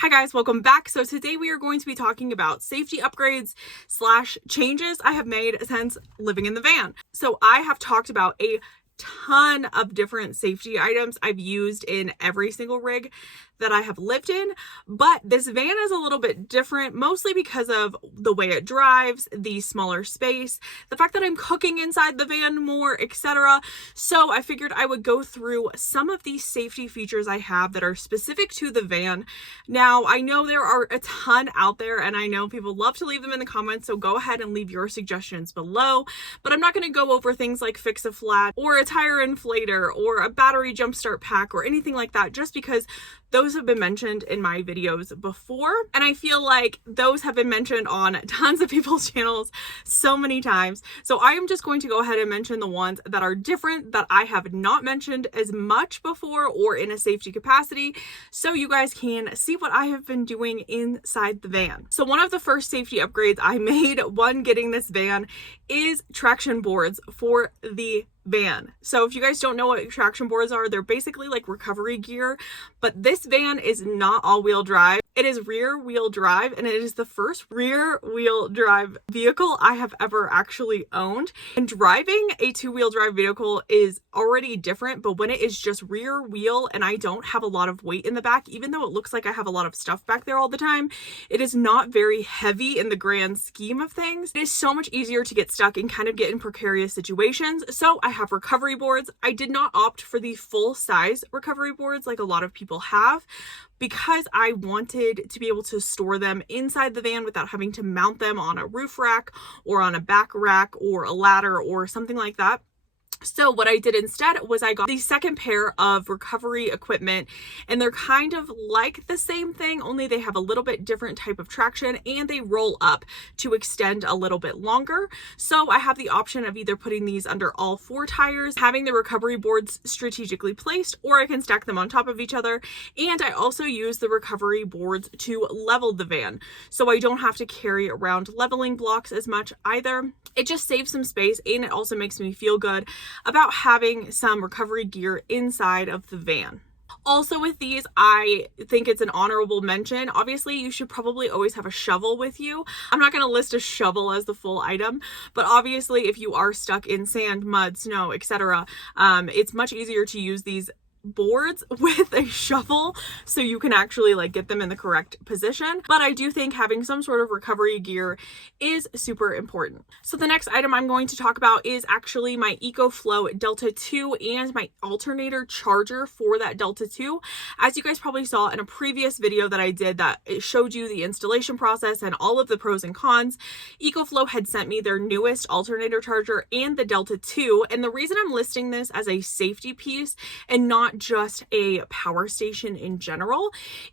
Hi guys, welcome back. So today we are going to be talking about safety upgrades / changes I have made since living in the van. So I have talked about a ton of different safety items I've used in every single rig that I have lived in, but this van is a little bit different, mostly because of the way it drives, the smaller space, the fact that I'm cooking inside the van more, etc. So I figured I would go through some of these safety features I have that are specific to the van. Now, I know there are a ton out there, and I know people love to leave them in the comments, so go ahead and leave your suggestions below, but I'm not going to go over things like fix a flat or a tire inflator or a battery jumpstart pack or anything like that, just because those have been mentioned in my videos before, and I feel like those have been mentioned on tons of people's channels so many times. So I am just going to go ahead and mention the ones that are different, that I have not mentioned as much before or in a safety capacity, so you guys can see what I have been doing inside the van. So one of the first safety upgrades I made when getting this van is traction boards for the van. So if you guys don't know what traction boards are, they're basically like recovery gear, but this van is not all-wheel drive. It is rear-wheel drive, and it is the first rear-wheel drive vehicle I have ever actually owned. And driving a two-wheel drive vehicle is already different, but when it is just rear wheel and I don't have a lot of weight in the back, even though it looks like I have a lot of stuff back there all the time, it is not very heavy in the grand scheme of things. It is so much easier to get stuck and kind of get in precarious situations. So I have recovery boards. I did not opt for the full-size recovery boards like a lot of people have, because I wanted to be able to store them inside the van without having to mount them on a roof rack or on a back rack or a ladder or something like that. So what I did instead was I got the second pair of recovery equipment, and they're kind of like the same thing, only they have a little bit different type of traction and they roll up to extend a little bit longer. So I have the option of either putting these under all four tires, having the recovery boards strategically placed, or I can stack them on top of each other. And I also use the recovery boards to level the van, so I don't have to carry around leveling blocks as much either. It just saves some space, and it also makes me feel good about having some recovery gear inside of the van. Also with these, I think it's an honorable mention. Obviously, you should probably always have a shovel with you. I'm not going to list a shovel as the full item, but obviously if you are stuck in sand, mud, snow, etc., it's much easier to use these boards with a shovel, so you can actually like get them in the correct position. But I do think having some sort of recovery gear is super important. So the next item I'm going to talk about is actually my EcoFlow Delta 2 and my alternator charger for that Delta 2. As you guys probably saw in a previous video that I did that it showed you the installation process and all of the pros and cons, EcoFlow had sent me their newest alternator charger and the Delta 2. And the reason I'm listing this as a safety piece and not just a power station in general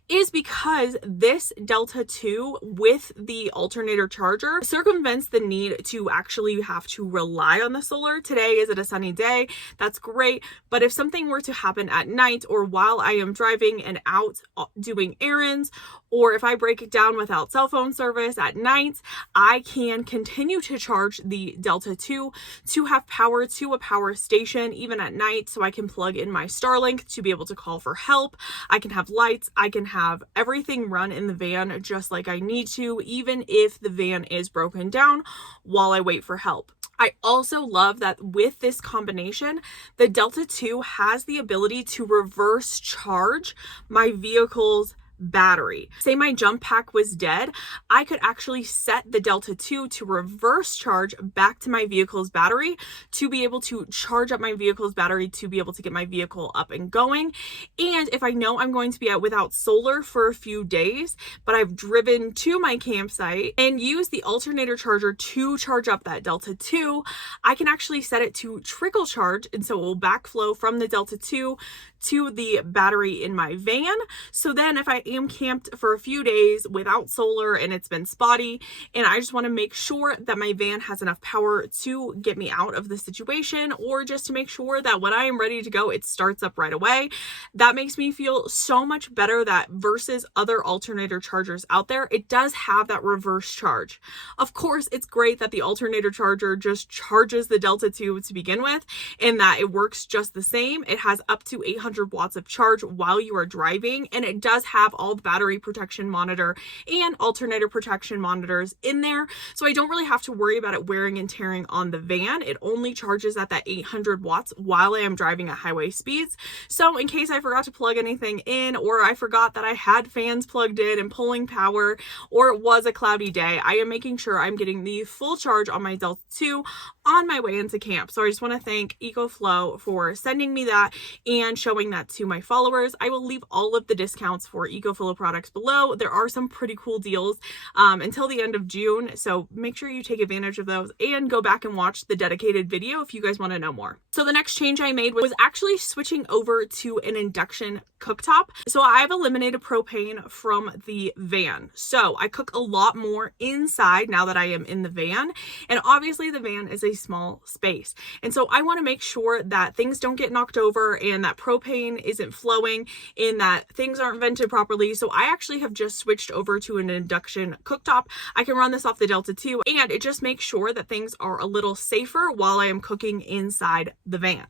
is because this Delta 2 with the alternator charger circumvents the need to actually have to rely on the solar. Today, is it a sunny day? That's great. But if something were to happen at night or while I am driving and out doing errands, or if I break it down without cell phone service at night, I can continue to charge the Delta 2 to have power to a power station even at night, so I can plug in my Starlink to be able to call for help. I can have lights, I can have everything run in the van just like I need to, even if the van is broken down while I wait for help. I also love that with this combination, the Delta 2 has the ability to reverse charge my vehicle's battery. Say my jump pack was dead, I could actually set the Delta 2 to reverse charge back to my vehicle's battery to be able to charge up my vehicle's battery to be able to get my vehicle up and going. And if I know I'm going to be out without solar for a few days, but I've driven to my campsite and used the alternator charger to charge up that Delta 2, I can actually set it to trickle charge, and so it will backflow from the Delta 2 to the battery in my van. So then if I am camped for a few days without solar and it's been spotty and I just want to make sure that my van has enough power to get me out of the situation, or just to make sure that when I am ready to go, it starts up right away, that makes me feel so much better that versus other alternator chargers out there, it does have that reverse charge. Of course, it's great that the alternator charger just charges the Delta 2 to begin with and that it works just the same. It has up to 800 800 watts of charge while you are driving, and it does have all the battery protection monitor and alternator protection monitors in there, so I don't really have to worry about it wearing and tearing on the van. It only charges at that 800 watts while I am driving at highway speeds. So in case I forgot to plug anything in, or I forgot that I had fans plugged in and pulling power, or it was a cloudy day, I am making sure I'm getting the full charge on my Delta 2 on my way into camp. So I just want to thank EcoFlow for sending me that and showing that to my followers. I will leave all of the discounts for EcoFlow products below. There are some pretty cool deals until the end of June, so make sure you take advantage of those and go back and watch the dedicated video if you guys want to know more. So the next change I made was actually switching over to an induction cooktop. So I've eliminated propane from the van, so I cook a lot more inside now that I am in the van, and obviously the van is a small space, and so I want to make sure that things don't get knocked over and that propane isn't flowing and that things aren't vented properly. So I actually have just switched over to an induction cooktop. I can run this off the Delta 2, and it just makes sure that things are a little safer while I am cooking inside the van.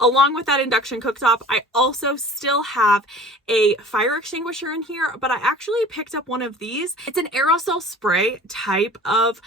Along with that induction cooktop, I also still have a fire extinguisher in here, but I actually picked up one of these. It's an aerosol spray type of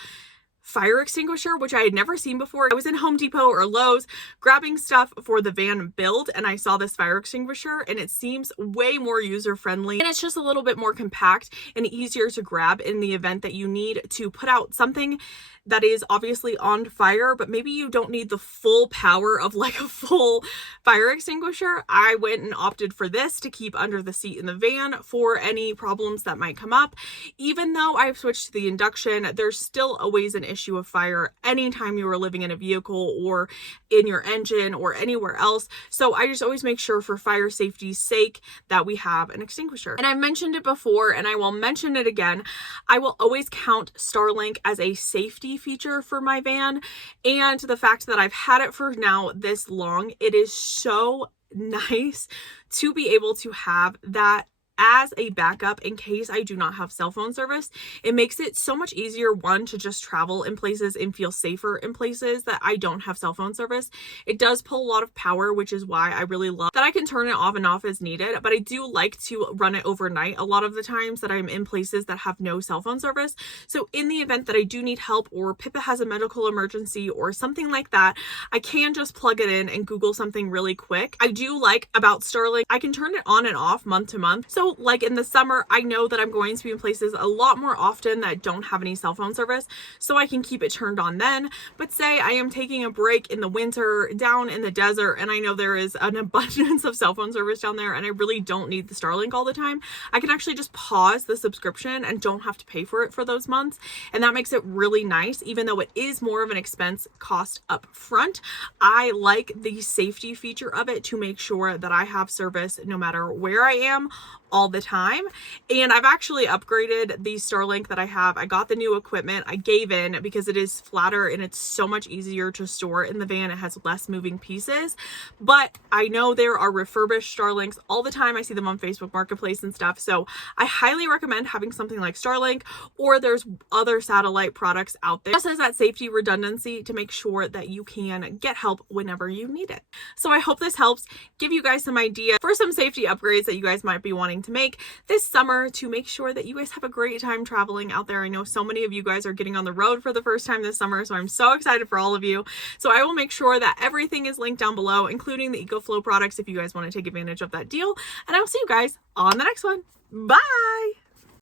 fire extinguisher, which I had never seen before. I was in Home Depot or Lowe's grabbing stuff for the van build, and I saw this fire extinguisher, and it seems way more user-friendly, and it's just a little bit more compact and easier to grab in the event that you need to put out something that is obviously on fire, but maybe you don't need the full power of like a full fire extinguisher. I went and opted for this to keep under the seat in the van for any problems that might come up. Even though I've switched to the induction, there's still always an issue of fire anytime you are living in a vehicle or in your engine or anywhere else. So I just always make sure for fire safety's sake that we have an extinguisher. And I mentioned it before and I will mention it again. I will always count Starlink as a safety feature for my van, and the fact that I've had it for now this long, it is so nice to be able to have that as a backup in case I do not have cell phone service. It makes it so much easier, one, to just travel in places and feel safer in places that I don't have cell phone service. It does pull a lot of power, which is why I really love that I can turn it off and off as needed, but I do like to run it overnight a lot of the times that I'm in places that have no cell phone service. So in the event that I do need help, or Pippa has a medical emergency or something like that, I can just plug it in and Google something really quick. I do like about Starlink, I can turn it on and off month to month. So like in the summer, I know that I'm going to be in places a lot more often that don't have any cell phone service, so I can keep it turned on then. But say I am taking a break in the winter down in the desert, and I know there is an abundance of cell phone service down there, and I really don't need the Starlink all the time, I can actually just pause the subscription and don't have to pay for it for those months. And that makes it really nice, even though it is more of an expense cost up front. I like the safety feature of it to make sure that I have service no matter where I am all the time. And I've actually upgraded the Starlink that I have. I got the new equipment. I gave in because it is flatter and it's so much easier to store in the van. It has less moving pieces, but I know there are refurbished Starlinks all the time. I see them on Facebook Marketplace and stuff. So I highly recommend having something like Starlink, or there's other satellite products out there. Just as that safety redundancy to make sure that you can get help whenever you need it. So I hope this helps give you guys some idea for some safety upgrades that you guys might be wanting to make this summer to make sure that you guys have a great time traveling out there. I know so many of you guys are getting on the road for the first time this summer, so I'm so excited for all of you. So I will make sure that everything is linked down below, including the EcoFlow products if you guys want to take advantage of that deal. And I will see you guys on the next one. Bye!